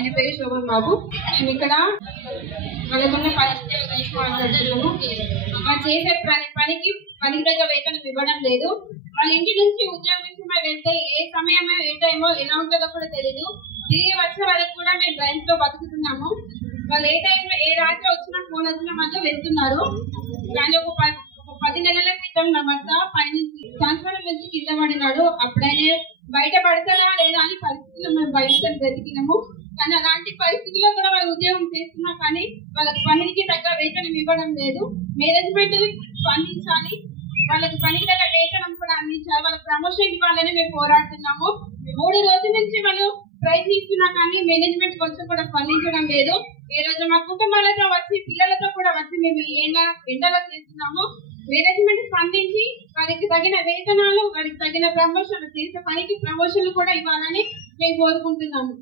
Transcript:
ఆయన పేరు శోభన్ బాబు. మేము ఇక్కడ వాళ్ళకున్న పరిస్థితుల గురించి మాట్లాడుతున్నాము. వాళ్ళు చేసే పనికి తగ్గ వేతనం ఇవ్వడం లేదు. వాళ్ళ ఇంటి నుంచి ఉద్యోగం విషయమై వెళ్తే ఏ సమయమో ఏ టైమో ఎలా ఉంటుందో కూడా తెలియదు. తిరిగి వచ్చే వాళ్ళకి కూడా మేము భయంతో బతుకుతున్నాము. వాళ్ళు ఏ టైంలో ఏ రాత్రి వచ్చినా ఫోన్ వచ్చిన మధ్య వెళ్తున్నారు. కానీ ఒక 10 నెలల క్రితం నా భర్త పైనుంచి ట్రాన్స్ఫార్మర్ నుంచి కింద పడినాడు. అప్పుడైనా బయట పడతాడా లేదా అని పరిస్థితుల్లో మేము బయట బ్రతికినాము. కానీ అలాంటి పరిస్థితుల్లో కూడా వాళ్ళు ఉద్యోగం చేస్తున్నా కానీ వాళ్ళకి పనికి తగ్గ వేతనం ఇవ్వడం లేదు. మేనేజ్మెంట్ స్పందించాలి, వాళ్ళకి పనికి తగ్గ వేతనం కూడా అందించాలి, వాళ్ళకి ప్రమోషన్ ఇవ్వాలని మేము పోరాడుతున్నాము. 3 రోజుల నుంచి వాళ్ళు ప్రయత్నిస్తున్నా కానీ మేనేజ్మెంట్ కొంచెం కూడా స్పందించడం లేదు. ఈ రోజు మా కుటుంబాలతో వచ్చి పిల్లలతో కూడా వచ్చి మేము ఎండలో చేస్తున్నాము. మేనేజ్మెంట్ స్పందించి వారికి తగిన వేతనాలు, వారికి తగిన ప్రమోషన్, చేసే పనికి ప్రమోషన్లు కూడా ఇవ్వాలని మేము కోరుకుంటున్నాము.